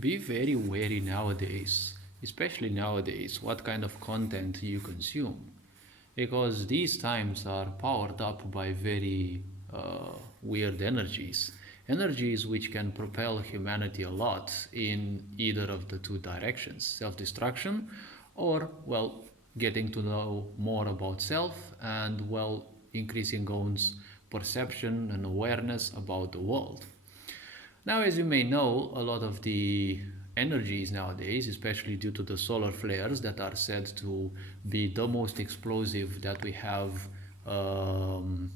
Be very wary nowadays, especially nowadays, what kind of content you consume. Because these times are powered up by very weird energies. Energies which can propel humanity a lot in either of the two directions, self destruction or, well, getting to know more about self and, well, increasing one's perception and awareness about the world. Now, as you may know, a lot of the energies nowadays, especially due to the solar flares that are said to be the most explosive that we have um,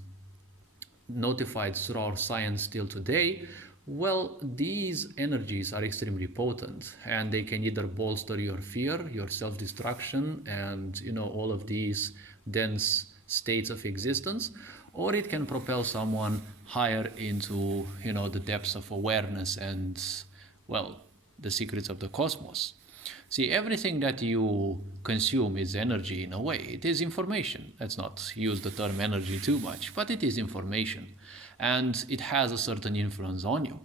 notified through our science till today, well, these energies are extremely potent and they can either bolster your fear, your self destruction, and all of these dense states of existence, or it can propel someone higher into the depths of awareness and, well, the secrets of the cosmos. See, everything that you consume is energy in a way. It is information. Let's not use the term energy too much, but it is information. And it has a certain influence on you.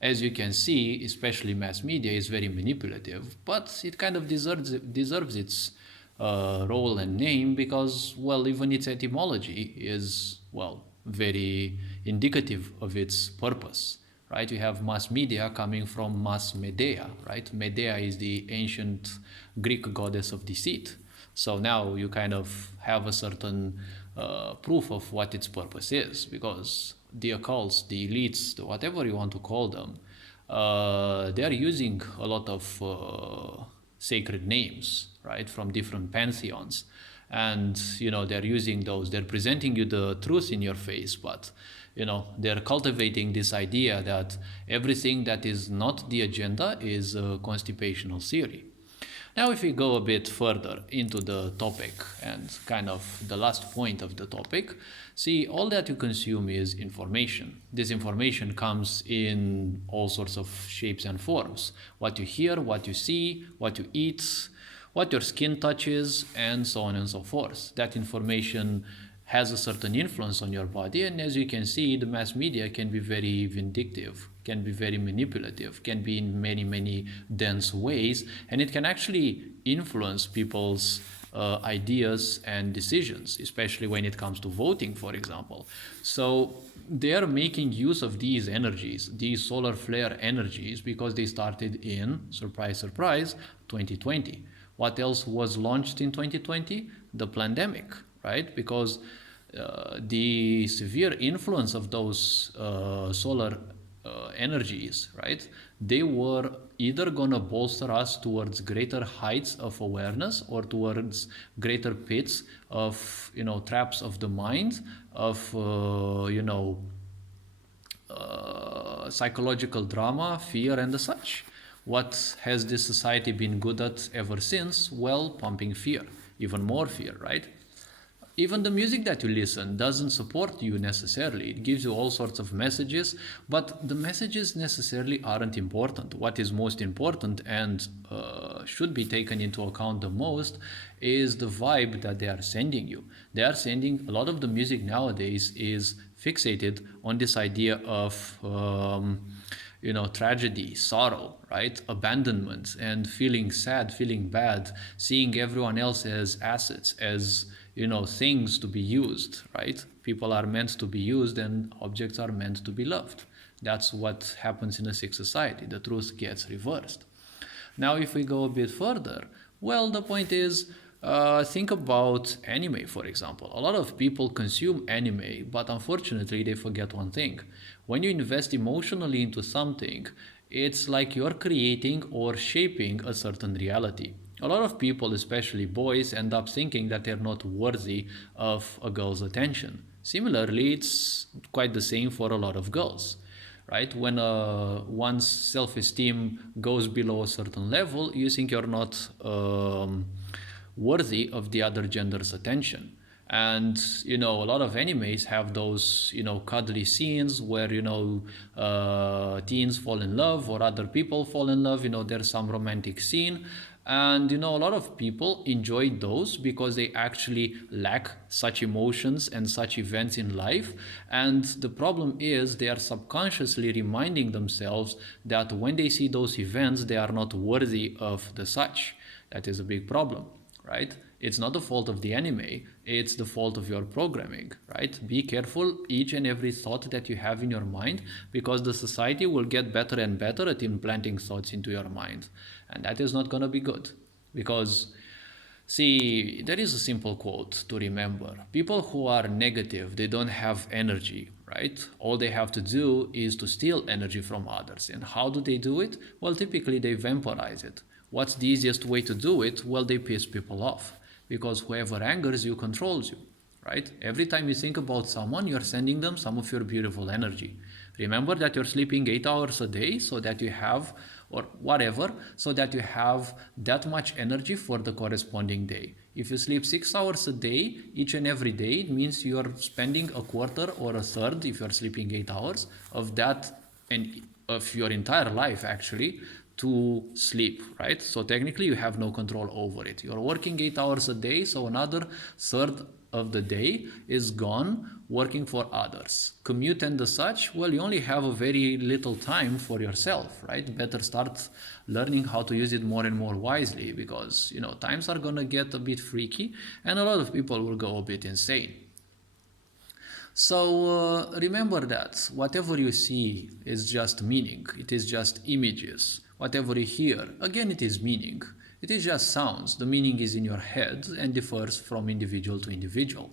As you can see, especially mass media is very manipulative, but it kind of deserves its role and name because, well, even its etymology is, well, very indicative of its purpose, right? You have mass media coming from mass Medea, right? Medea is the ancient Greek goddess of deceit. So now you kind of have a certain proof of what its purpose is, because the occults, the elites, the whatever you want to call them, they are using a lot of sacred names, right, from different pantheons. And, they're using those, they're presenting you the truth in your face, but, they're cultivating this idea that everything that is not the agenda is a constipational theory. Now, if we go a bit further into the topic and kind of the last point of the topic, see, all that you consume is information. This information comes in all sorts of shapes and forms. What you hear, what you see, what you eat, what your skin touches, and so on and so forth. That information has a certain influence on your body, and as you can see, the mass media can be very vindictive, can be very manipulative, can be in many, many dense ways, and it can actually influence people's ideas and decisions, especially when it comes to voting, for example. So they are making use of these energies, these solar flare energies, because they started in, surprise, surprise, 2020. What else was launched in 2020? The pandemic, right? Because the severe influence of those solar energies, right? They were either gonna bolster us towards greater heights of awareness or towards greater pits of, traps of the mind, of, psychological drama, fear, and the such. What has this society been good at ever since? Well, pumping fear, even more fear, right? Even the music that you listen doesn't support you necessarily. It gives you all sorts of messages, but the messages necessarily aren't important. What is most important and should be taken into account the most is the vibe that they are sending you. They are sending, a lot of the music nowadays is fixated on this idea of tragedy, sorrow, right? Abandonment and feeling sad, feeling bad, seeing everyone else as assets, as, things to be used, right? People are meant to be used and objects are meant to be loved. That's what happens in a sick society. The truth gets reversed. Now, if we go a bit further, well, the point is, think about anime, for example. A lot of people consume anime, but unfortunately, they forget one thing. When you invest emotionally into something, it's like you're creating or shaping a certain reality. A lot of people, especially boys, end up thinking that they're not worthy of a girl's attention. Similarly, it's quite the same for a lot of girls, right? When one's self-esteem goes below a certain level, you think you're not worthy of the other gender's attention. And a lot of animes have those cuddly scenes where teens fall in love or other people fall in love. There's some romantic scene, And a lot of people enjoy those because they actually lack such emotions and such events in life. And the problem is they are subconsciously reminding themselves that when they see those events, they are not worthy of the such. That is a big problem, right? It's not the fault of the anime, it's the fault of your programming, right? Be careful each and every thought that you have in your mind, because the society will get better and better at implanting thoughts into your mind. And that is not going to be good. Because, see, there is a simple quote to remember: people who are negative, they don't have energy, right? All they have to do is to steal energy from others. And how do they do it? Well, typically they vampirize it. What's the easiest way to do it? Well, they piss people off, because whoever angers you controls you, right? Every time you think about someone, you're sending them some of your beautiful energy. Remember that you're sleeping 8 hours a day so that you have, or whatever, so that you have that much energy for the corresponding day. If you sleep 6 hours a day, each and every day, it means you're spending a quarter or a third, if you're sleeping 8 hours, of that, and of your entire life actually, to sleep, right? So technically you have no control over it. You're working 8 hours a day, so another third of the day is gone working for others. Commute and the such, well, you only have a very little time for yourself, right? Better start learning how to use it more and more wisely, because times are gonna get a bit freaky and a lot of people will go a bit insane. So remember that whatever you see is just meaning. It is just images. Whatever you hear, again, it is meaning. It is just sounds. The meaning is in your head and differs from individual to individual,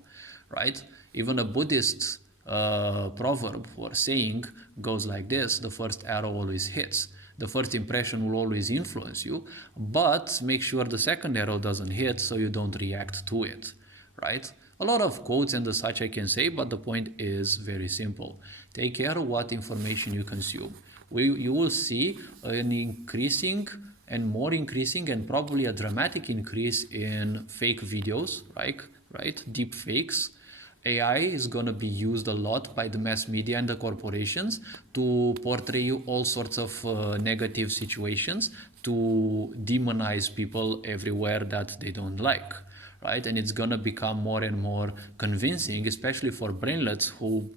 right? Even a Buddhist proverb or saying goes like this: the first arrow always hits. The first impression will always influence you, but make sure the second arrow doesn't hit so you don't react to it, right? A lot of quotes and the such I can say, but the point is very simple. Take care of what information you consume. You will see an increasing and more increasing and probably a dramatic increase in fake videos, right? Deep fakes. AI is going to be used a lot by the mass media and the corporations to portray you all sorts of negative situations, to demonize people everywhere that they don't like, right? And it's gonna become more and more convincing, especially for brainlets who,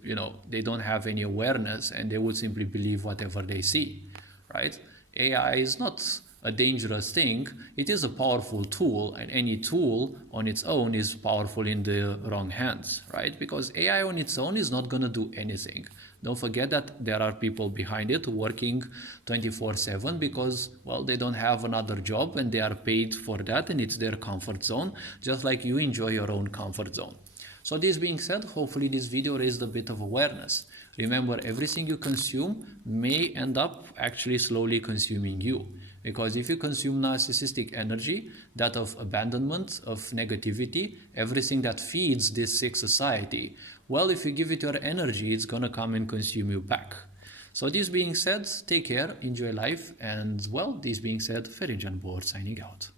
they don't have any awareness and they would simply believe whatever they see, right? AI is not a dangerous thing. It is a powerful tool, and any tool on its own is powerful in the wrong hands, right? Because AI on its own is not gonna do anything. Don't forget that there are people behind it working 24/7 because, well, they don't have another job and they are paid for that, and it's their comfort zone, just like you enjoy your own comfort zone. So this being said, hopefully this video raised a bit of awareness. Remember, everything you consume may end up actually slowly consuming you. Because if you consume narcissistic energy, that of abandonment, of negativity, everything that feeds this sick society, well, if you give it your energy, it's gonna come and consume you back. So this being said, take care, enjoy life, and well, this being said, Ferinjan Board signing out.